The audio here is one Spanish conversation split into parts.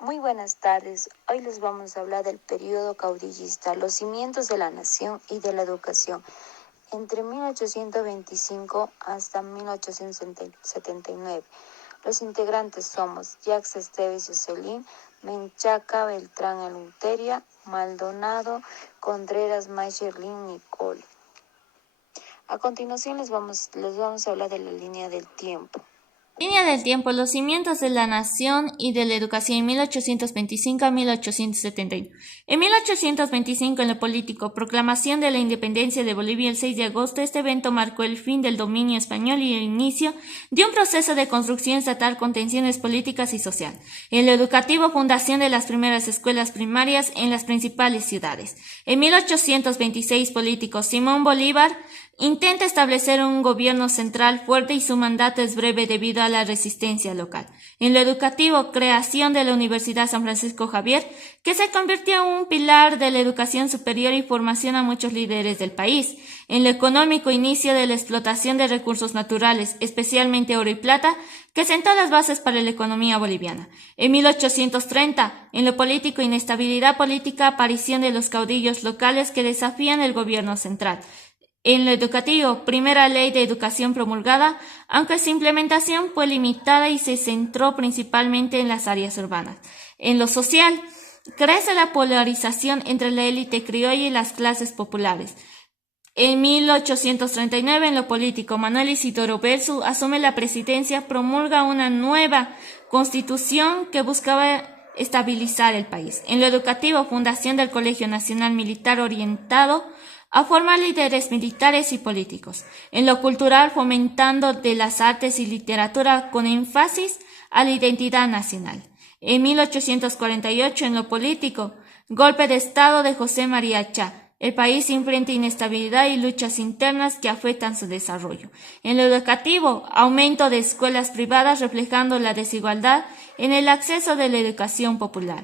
Muy buenas tardes. Hoy les vamos a hablar del periodo caudillista, los cimientos de la nación y de la educación, entre 1825 hasta 1879. Los integrantes somos Jacques Esteves Jocelyn, Menchaca Beltrán Eleuteria, Maldonado Contreras Mayerlin Nicole. A continuación les vamos a hablar de la línea del tiempo. Línea del tiempo, los cimientos de la nación y de la educación en 1825 a 1871. En 1825, en lo político, proclamación de la independencia de Bolivia el 6 de agosto, este evento marcó el fin del dominio español y el inicio de un proceso de construcción estatal con tensiones políticas y sociales. En lo educativo, fundación de las primeras escuelas primarias en las principales ciudades. En 1826, político, Simón Bolívar intenta establecer un gobierno central fuerte y su mandato es breve debido a la resistencia local. En lo educativo, creación de la Universidad San Francisco Javier, que se convirtió en un pilar de la educación superior y formación a muchos líderes del país. En lo económico, inicio de la explotación de recursos naturales, especialmente oro y plata, que sentó las bases para la economía boliviana. En 1830, en lo político, inestabilidad política, aparición de los caudillos locales que desafían el gobierno central. En lo educativo, primera ley de educación promulgada, aunque su implementación fue limitada y se centró principalmente en las áreas urbanas. En lo social, crece la polarización entre la élite criolla y las clases populares. En 1839, en lo político, Manuel Isidoro Belzu asume la presidencia, promulga una nueva constitución que buscaba estabilizar el país. En lo educativo, fundación del Colegio Nacional Militar orientado a formar líderes militares y políticos. En lo cultural, fomentando de las artes y literatura con énfasis a la identidad nacional. En 1848, en lo político, golpe de Estado de José María Chá. El país enfrenta inestabilidad y luchas internas que afectan su desarrollo. En lo educativo, aumento de escuelas privadas reflejando la desigualdad en el acceso de la educación popular.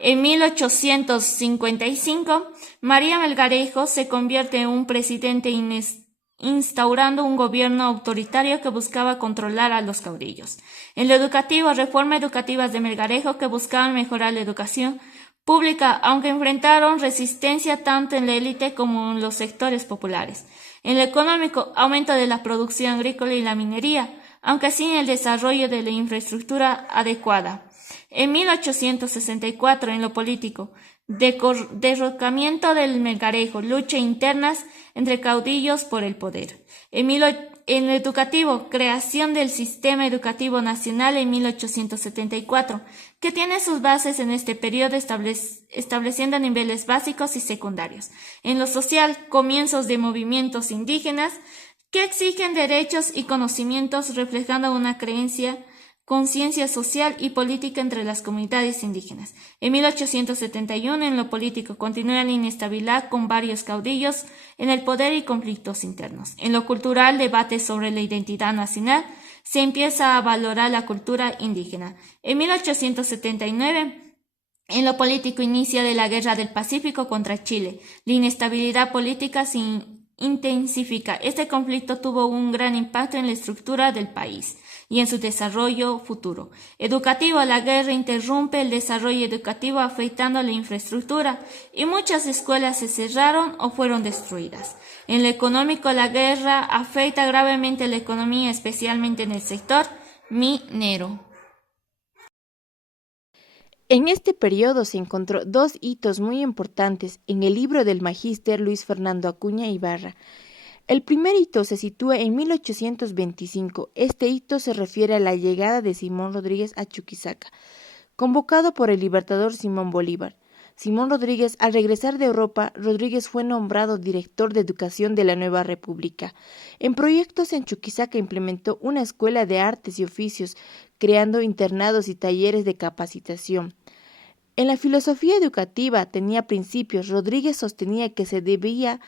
En 1855, María Melgarejo se convierte en un presidente instaurando un gobierno autoritario que buscaba controlar a los caudillos. En lo educativo, reformas educativas de Melgarejo que buscaban mejorar la educación pública, aunque enfrentaron resistencia tanto en la élite como en los sectores populares. En lo económico, aumento de la producción agrícola y la minería, aunque sin el desarrollo de la infraestructura adecuada. En 1864, en lo político, derrocamiento del Melgarejo, lucha internas entre caudillos por el poder. En lo educativo, creación del Sistema Educativo Nacional en 1874, que tiene sus bases en este periodo estableciendo niveles básicos y secundarios. En lo social, comienzos de movimientos indígenas que exigen derechos y conocimientos reflejando una conciencia social y política entre las comunidades indígenas. En 1871, en lo político, continúa la inestabilidad con varios caudillos en el poder y conflictos internos. En lo cultural, debate sobre la identidad nacional, se empieza a valorar la cultura indígena. En 1879, en lo político, inicia de la Guerra del Pacífico contra Chile. La inestabilidad política se intensifica. Este conflicto tuvo un gran impacto en la estructura del país y en su desarrollo futuro. Educativo, la guerra interrumpe el desarrollo educativo afectando la infraestructura y muchas escuelas se cerraron o fueron destruidas. En lo económico, la guerra afecta gravemente la economía, especialmente en el sector minero. En este periodo se encontró dos hitos muy importantes en el libro del magíster Luis Fernando Acuña Ibarra. El primer hito se sitúa en 1825. Este hito se refiere a la llegada de Simón Rodríguez a Chuquisaca, convocado por el libertador Simón Bolívar. Simón Rodríguez, al regresar de Europa, Rodríguez fue nombrado director de educación de la nueva república. En proyectos en Chuquisaca implementó una escuela de artes y oficios, creando internados y talleres de capacitación. En la filosofía educativa tenía principios. Rodríguez sostenía que se debía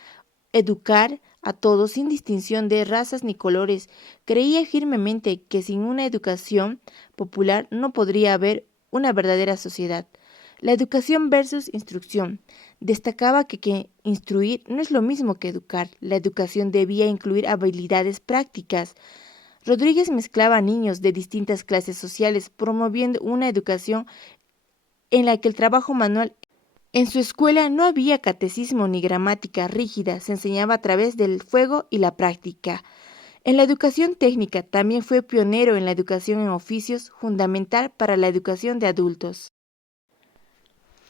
educar a todos sin distinción de razas ni colores. Creía firmemente que sin una educación popular no podría haber una verdadera sociedad. La educación versus instrucción. Destacaba que instruir no es lo mismo que educar. La educación debía incluir habilidades prácticas. Rodríguez mezclaba a niños de distintas clases sociales, promoviendo una educación en la que el trabajo manual. En su escuela no había catecismo ni gramática rígida, se enseñaba a través del fuego y la práctica. En la educación técnica también fue pionero en la educación en oficios, fundamental para la educación de adultos.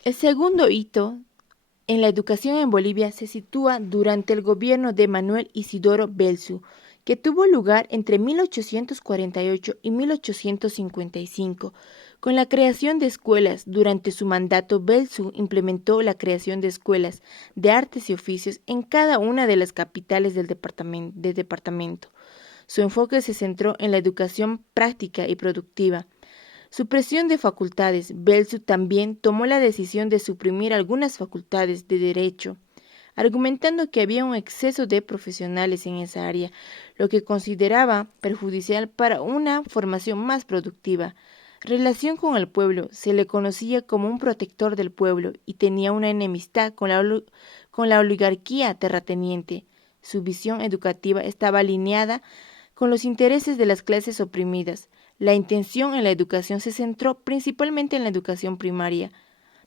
El segundo hito en la educación en Bolivia se sitúa durante el gobierno de Manuel Isidoro Belzu, que tuvo lugar entre 1848 y 1855. Con la creación de escuelas, durante su mandato Belzu implementó la creación de escuelas de artes y oficios en cada una de las capitales del departamento. Su enfoque se centró en la educación práctica y productiva. Supresión de facultades. Belzu también tomó la decisión de suprimir algunas facultades de derecho, argumentando que había un exceso de profesionales en esa área, lo que consideraba perjudicial para una formación más productiva. Relación con el pueblo. Se le conocía como un protector del pueblo y tenía una enemistad con la oligarquía terrateniente. Su visión educativa estaba alineada con los intereses de las clases oprimidas. La intención en la educación se centró principalmente en la educación primaria,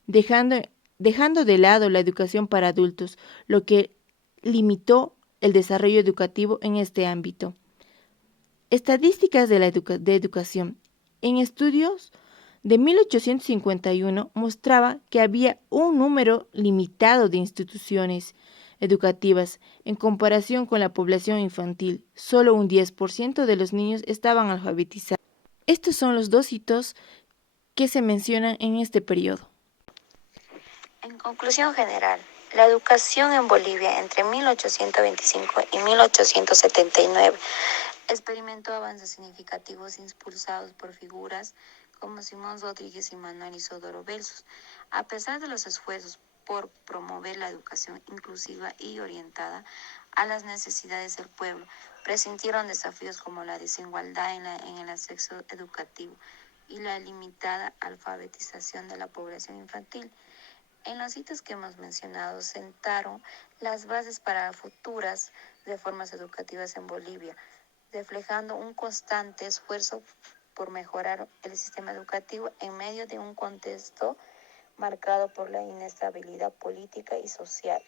dejando de lado la educación para adultos, lo que limitó el desarrollo educativo en este ámbito. Estadísticas de educación. En estudios de 1851 mostraba que había un número limitado de instituciones educativas en comparación con la población infantil. Solo un 10% de los niños estaban alfabetizados. Estos son los dos hitos que se mencionan en este periodo. En conclusión general, la educación en Bolivia entre 1825 y 1879 experimentó avances significativos impulsados por figuras como Simón Rodríguez y Manuel Isidoro Belzu. A pesar de los esfuerzos por promover la educación inclusiva y orientada a las necesidades del pueblo, presintieron desafíos como la desigualdad en el acceso educativo y la limitada alfabetización de la población infantil. En los hitos que hemos mencionado sentaron las bases para futuras reformas educativas en Bolivia, reflejando un constante esfuerzo por mejorar el sistema educativo en medio de un contexto marcado por la inestabilidad política y social.